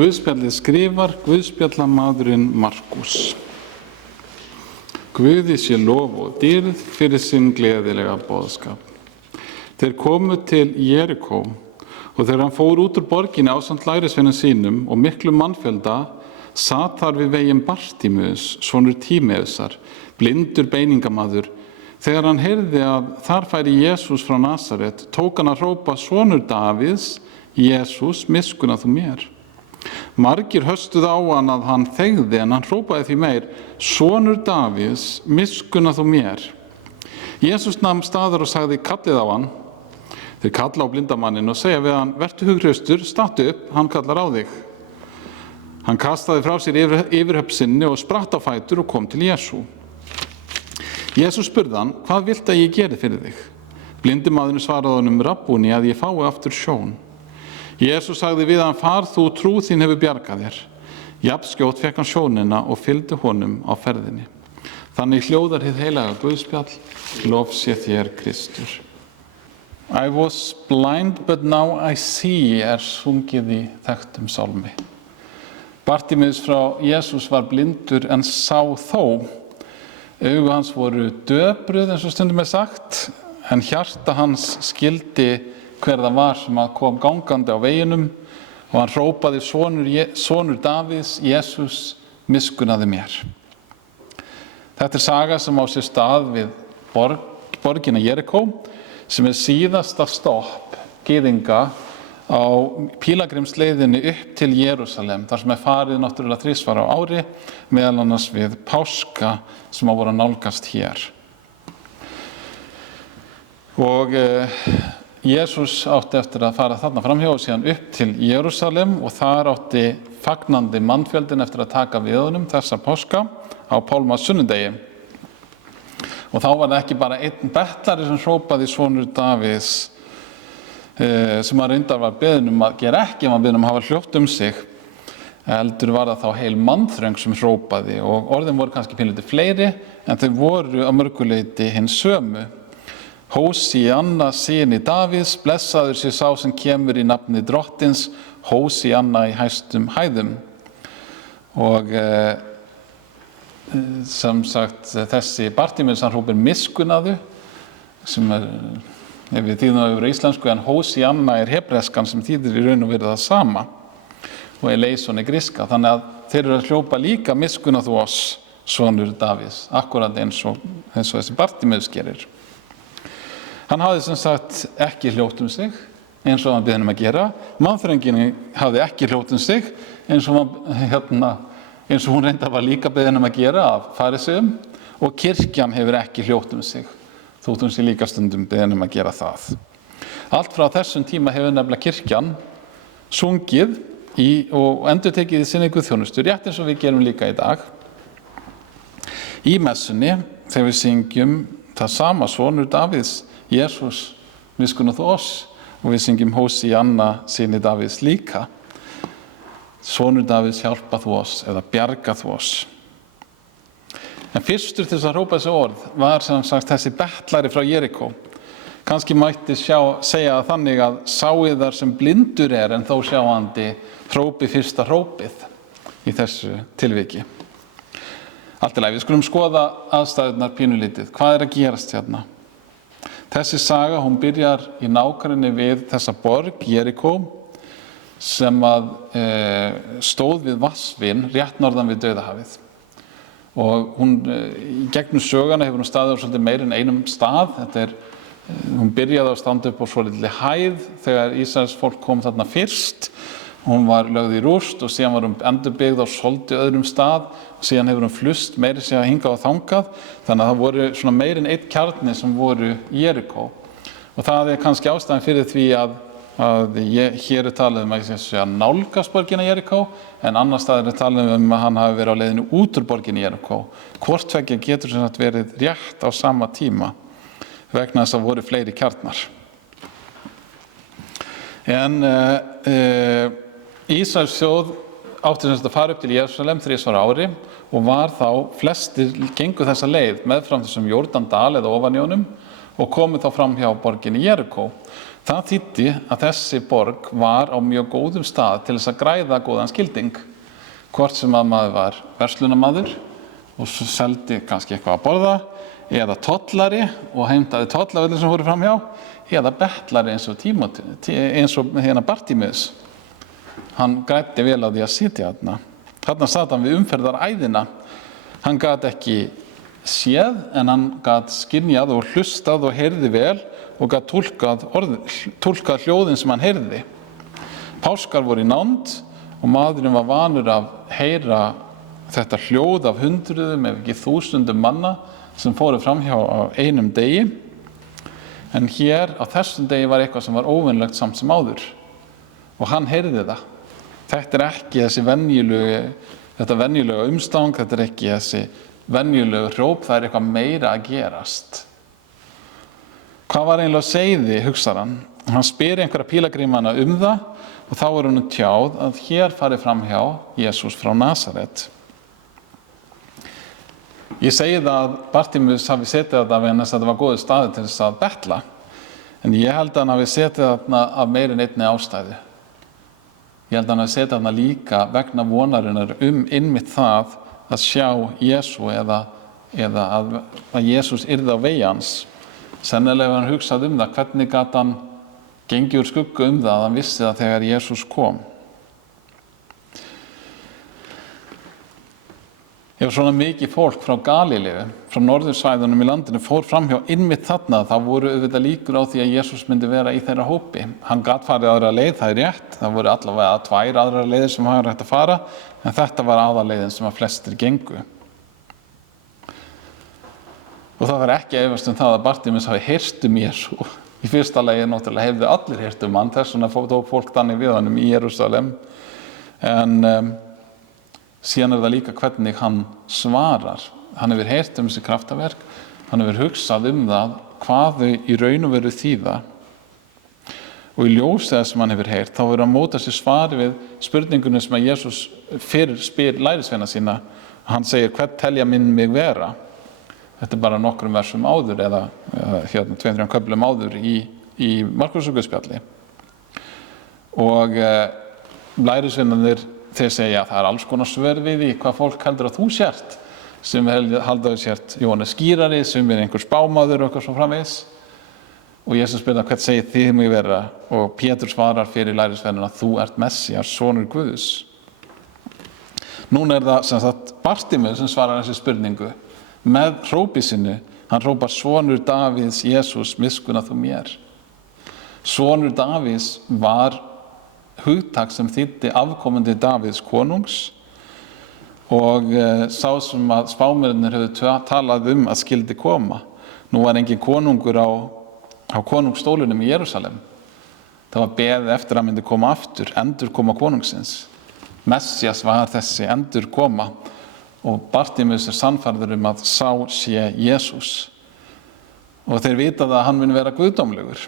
Guðspjallið skrifar Guðspjallamaðurinn Markús. Guði sé lof og dýrð fyrir sinn gleðilega boðskap. Þeir komu til Jerikó og þegar hann fór út úr borginni ásamt lærisveinum sínum og miklu mannfjölda, sat þar við veginn Bartímeus, sonur Tímeusar, blindur beiningamaður. Þegar hann heyrði að þar færi Jesús frá Nasaret, tók hann að hrópa: sonur Davíðs, Jesús, miskunna þú mér. Margir höstuðu á hann að hann þegði, en hann hrópaði því meir: sonur Davíðs, miskunna þú mér. Jesús nam staðar og sagði: kallið á hann. Þeir kalla á blindamanninn og segja við hann: vertu hughraustur, stattu upp, hann kallar á þig. Hann kastaði frá sér yfirhöfn sinni og spratt á fætur og kom til Jesú. Jesús spurði hann: hvað viltu að ég geri fyrir þig? Blindimaðurinn svaraði honum: rabbúni, að ég fái aftur sjón. Jesús sagði við hann: far þú, trú þín hefur bjargað þér. Jafnskjótt fékk hann sjónina og fylgdi honum á ferðinni. Þannig hljóðar hið heilaga Guðspjall, lof sé þér Kristur. I was blind but now I see er sungið í þekktum sálmi. Bartímeus frá Jesús var blindur en sá þó. Augu hans voru döpruð eins og stundum sagt, en hjarta hans skildi hver það var sem kom gangandi á veginum, og hann hrópaði: sonur Davíðs, Jesús, miskunnaðu mér. Þetta saga sem á sér stað við borgina Jerikó, sem síðasta stopp gyðinga á pílagrimsleiðinni upp til Jerúsalem, þar sem farið náttúrulega 3 á ári, meðal annars við páska sem voru að nálgast hér. Og Jesús átti eftir að fara þarna framhjá og síðan upp til Jerúsalem, og þar átti fagnandi mannfjöldin eftir að taka við honum þessa páska á pálmasunnudegi. Og þá var það ekki bara einn betlari sem hrópaði: sonur Davíðs, sem hann reyndar var beðinn að gera ekki, hann var beðinn að hafa hljótt sig. Heldur var það þá heil mannþröng sem hrópaði, og orðin voru kannski pínlítið fleiri, en þau voru að mörgu leyti hin sömu. Hósíanna, syni Davíðs, blessaður sé sá sem kemur í nafni drottins, Hósíanna í hæstum hæðum. Og sem sagt, þessi Bartímeus hann hrópar miskunnaðu, sem ef við þýðum það yfir íslensku, en Hósíanna hebreskan sem þýðir í raun og veru það sama, og leison gríska. Þannig að þeir eru að hljópa líka: miskunna þú oss, sonur Davíðs, akkurat eins og þessi Bartímeus gerir. Hann hafði sem sagt ekki hljótt sig, eins og hann beðinn að gera. Mannþröngin hafði ekki hljótt sig, eins og hún reyndar var líka beðinn að gera af fariseuum, og kirkjan hefur ekki hljótt sig, þótt hún sé líka stundum beðinn að gera það. Allt frá þessum tíma hefur nefnilega kirkjan sungið og endurtekið í sinni guðþjónustu, rétt eins og við gerum líka í dag. Í messunni, þegar við syngjum það sama: sonur Davíðs, Jesús, miskunna þú oss, og við syngjum Hósíanna, syni Davíðs líka: sonur Davíðs, hjálpa þú oss, eða bjarga þú oss. En fyrstur til þess að hrópa þessi orð var sem sagt þessi betlari frá Jerikó. Kannski mætti segja þannig að sáiðar sem blindur en þó sjáandi hrópi fyrsta hrópið í þessu tilviki. Allt í lagi, við skulum skoða aðstæðurnar pínulítið. Hvað að gerast hérna? Þessi saga, hún byrjar í nágrenni við þessa borg, Jerikó, sem stóð við vatnsvin rétt norðan við Dauðahafið. Og hún, í gegnum söguna hefur hún staðið á svolítið meir en einum stað. Hún byrjaði að standa upp á svolítið hæð þegar Ísraels fólk kom þarna fyrst. Hún var lögð í rúst og síðan var hún endurbyggð á svolítið öðrum stað, og síðan hefur hún flust meiri sig að hingað og þangað. Þannig að það voru svona meir en einn kjarni sem voru í Jerikó. Og það kannski ástæðan fyrir því að hér talið að sé að nálgast borgina Jerikó, en annar staðar talið að hann hafi verið á leiðinu út úr borginni Jerikó. Hvort tveggja getur sem sagt verið rétt á sama tíma, vegna þess að voru fleiri kjarnar. En Ísraels þjóð átti sem sagt að fara upp til Jerúsalem 3 ári, og var þá flestir gengu þessa leið meðfram þessum Jórdan dal eða ofan í honum, og komu þá fram hjá borginni Jerikó. Það þýddi að þessi borg var á mjög góðum stað til þess að græða góðan skilding. Hvort sem að maður var verslunarmaður og svo seldi kannski eitthvað að borða, eða tollari og heimtaði tollavellir sem fóru framhjá, eða bettlari eins og Bartímeus. Hann græddi vel á því að sitja þarna. Þarna sat hann við umferðaræðina. Hann gat ekki séð, en hann gat skynjað og hlustað og heyrði vel og gat túlkað hljóðin sem hann heyrði. Páskar voru í nánd og maðurinn var vanur að heyra þetta hljóð af hundruðum ef ekki þúsundum manna sem fóru framhjá á einum degi. En hér á þessum degi var eitthvað sem var óvenjulegt samt sem áður og hann heyrði það. Þetta ekki þessi venjulega umstang, þetta ekki þessi venjulega hróp, það eitthvað meira að gerast. Hvað var eiginlega að segði, hugsar hann? Hann spyr einhverja pílagrímana það og þá er hann tjáð að hér fari framhjá Jesús frá Nasaret. Ég segi það að Bartímeus hafi setið þetta vegna þess að þetta var góður staður til þess að betla, en ég held að hann hafi setið þarna af meira en einni ástæðu. Ég held að hann hafi setið þarna líka vegna vonarinnar einmitt það að sjá Jesú eða að Jesús yrði á vegi hans. Sennilega hann hugsað það, hvernig gat hann gengið úr skuggu það að hann vissi það þegar Jesús kom. Ef svona mikið fólk frá Galíleu, frá norðursvæðunum í landinu fór framhjá einmitt þarna, þá voru auðvitað líkur á því að Jesús myndi vera í þeirra hópi. Hann gat farið aðra leið, það rétt. Það voru allavega 2 aðrar leiðir sem hann hægt að fara, en þetta var aðaleiðin sem að flestir gengu. Og það var ekki efast það að Bartímeus hafi heyrt Jesú. Í fyrsta lagi náttúrulega hefðu allir heyrt hann, þess vegna tók fólk þannig við honum í Jerúsalem. En síðan það líka hvernig hann svarar. Hann hefur heyrt þessi kraftaverk, hann hefur hugsað það hvað þau í raun og veru þýða. Og í ljósi þess sem hann hefur heyrt, þá verður hann móta sér svari við spurningunum sem að Jesús fyrir spyr lærisveina sína. Hann segir, hvern telja mig vera? Þetta bara nokkrum versum áður eða 2-3 köflum áður í Markúsarguðspjalli. Og lærisveinarnir þeir segja að það alls konar svör við því hvað fólk heldur að þú sért, sem halda þau sért Jóhannes skýrari, sem einhver spámaður og eitthvað svo framvegis. Og Jesús spyr hvern segir þið mig vera? Og Pétur svarar fyrir lærisveinarna, þú ert Messías, sonur Guðs. Núna það sem sagt Bartímeus sem svarar þessi spurningu með hrópi sinu. Hann hrópar, sonur Davíðs, Jesús, miskunna þú mér. Sonur Davíðs var hugtak sem þýddi afkomandi Davíðs konungs og sá sem að spámennirnir höfðu talað að skildi koma. Nú var engin konungur á konungstólunum í Jerúsalem. Það var beðið eftir að myndi koma aftur, endurkoma konungsins. Messías var þessi endurkoma og Bartímeus sannfærður að sá sé Jesús. Og þeir vita að hann muni vera guðdómlegur.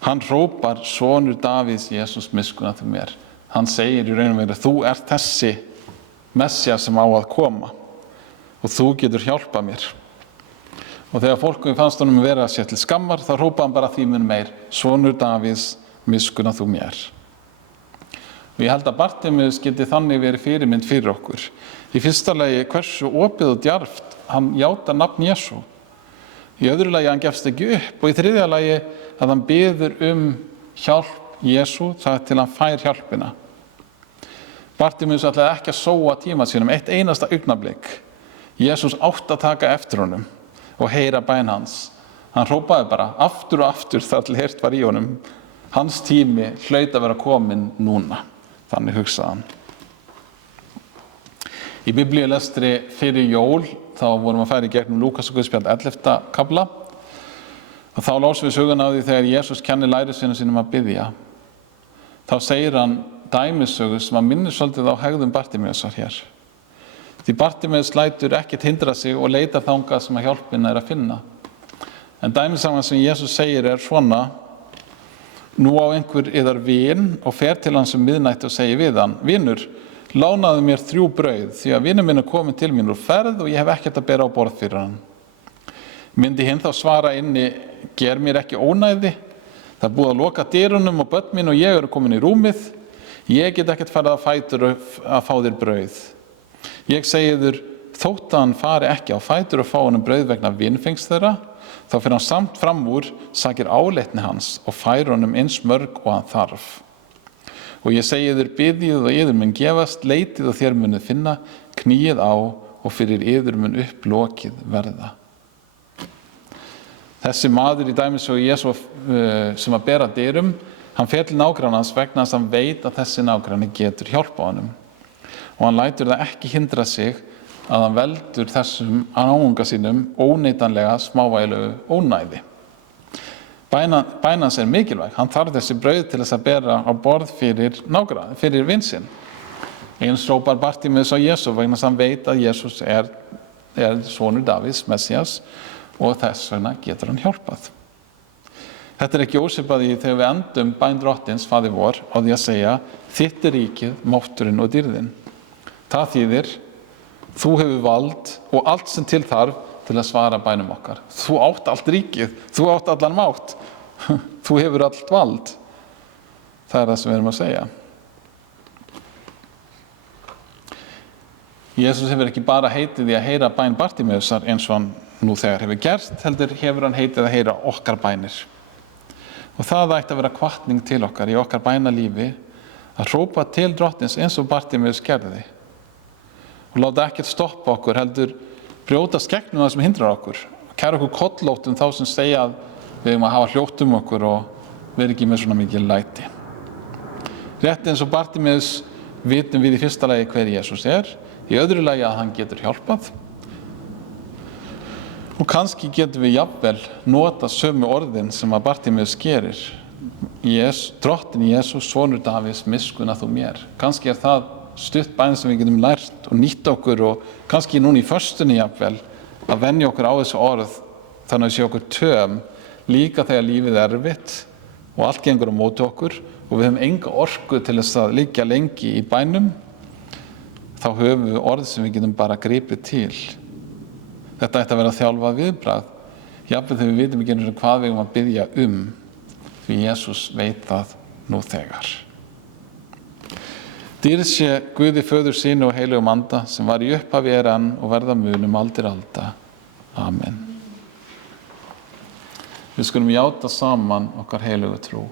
Hann hrópar, sonur Davíðs, Jesús, miskunna þú mér. Hann segir í raun og veru, þú ert þessi Messías sem á að koma og þú getur hjálpað mér. Og þegar fólkum fannst honum vera sér til skammar, þá hrópaði hann bara því mun meir, sonur Davíðs, miskunna þú mér. Og ég held að Bartímeus geti þannig verið fyrirmynd fyrir okkur. Í fyrsta lagi hversu opið og djarft hann játar nafn Jesú. Í öðru lagi hann gefst ekki upp og í þriðja lagi að hann biður hjálp Jesú það til hann fær hjálpina. Bartímeus ætlaði ekki að sóa tíma sínum eitt einasta augnablik. Jesús átti að taka eftir honum og heyra bæn hans. Hann hrópaði bara aftur og aftur þar til heyrt var í honum. Hans tími hlaut að vera kominn núna. Þannig hugsaði hann. Í biblíulestri fyrir jól þá vorum að fara í gegnum Lúkasarguðspjall 11. kafla og þá lásum við söguna á því þegar Jesús kennir lærisveinum sínum að biðja. Þá segir hann dæmissögu sem að minnir svolítið á hegðun Bartímeusar hér. Því Bartímeus lætur ekkert hindra sig og leitar þangað sem að hjálpina að finna. En dæmissagan sem Jesús segir svona: nú á einhver yðar vin og fer til hans miðnætti og segir við hann: vinur, lánaðu mér 3 brauð, því að vinur minn komin til mín úr ferð og ég hef ekkert að bera á borð fyrir hann. Myndi hinn þá svara inni: ger mér ekki ónæði Það búið að loka dyrunum og börn mín og ég eru komin í rúmið. Ég get ekkert farið á fætur að fá þér brauð. Ég segi þér, þótt að hann fari ekki á fætur og fá honum brauð vegna vinfengs þeirra, þá fer hann samt fram úr, sakir áleitni hans og fær honum eins mörg og hann þarf. Og ég segi þér, biðjið og yður mun gefast, leitið og þér munið finna, kníið á og fyrir yður mun upp lokið verða. Þessi maður í dæmisögu Jesú sem að bera dyrum, hann fer til nágrannans vegna þess að hann veit að þessi nágranni getur hjálpa honum. Og hann lætur það ekki hindra sig að hann veldur þessum náunga sínum óneitanlega smávægilegu ónæði. Bænans mikilvæg, hann þarf þessi brauð til þess að bera á borð fyrir vin sinn. Eins hrópar Bartimeus á Jesú vegna þess að hann veit að Jesús er sonur Davíðs, Messias, og þess vegna getur hann hjálpað. Þetta er ekki ósvipað í þegar við endum bæn Drottins, Faðir vor, á því að segja, þitt er ríkið, mátturinn og dýrðin. Það þýðir, þú hefur vald og allt sem til þarf til að svara bænum okkar. Þú átt allt ríkið, þú átt allan mátt, þú hefur allt vald. Það er það sem við erum að segja. Jesús hefur ekki bara heitið því að heyra bæn Bartimeusar eins og hann nú þegar hefur gert, heldur hefur hann heitið að heyra okkar bænir. Og það ætti að vera hvatning til okkar í okkar bænalífi að hrópa til Drottins eins og Bartimeus gerði. Og láta ekkert stoppa okkur, heldur brjótast gegnum það sem hindrar okkur. Kæra okkur kollóttum þá sem segja að við eigum að hafa hljótt okkur og vera ekki með svona mikið læti. Rétt eins og Bartimeus vitum við í fyrsta lagi hver Jesús er, í öðru lagi að hann getur hjálpað. Og kannski getum við jafnvel nota sömu orðin sem að Bartimeus gerir. Drottin Jesús, sonur Davíðs, miskunna þú mér. Kannski er það stutt bæn sem við getum lært og nýtt okkur og kannski núna í föstunni jafnvel að venja okkur á þessu orð þannig að sé okkur töm líka þegar lífið er erfitt og allt gengur á móti okkur og við höfum enga orku til þess að liggja lengi í bænum, þá höfum við orð sem við getum bara gripið til. Þetta ætti að vera þjálfað viðbragð, jafnvel þegar við vitum ekki einu sinni hvað við eigum að biðja því Jesús veit það nú þegar. Dýrð sé Guði Föður Syni og Heilögum Anda, sem var í upphafi er enn og verða mun aldir alda. Amen. Við skulum játa saman okkar heilögu trú.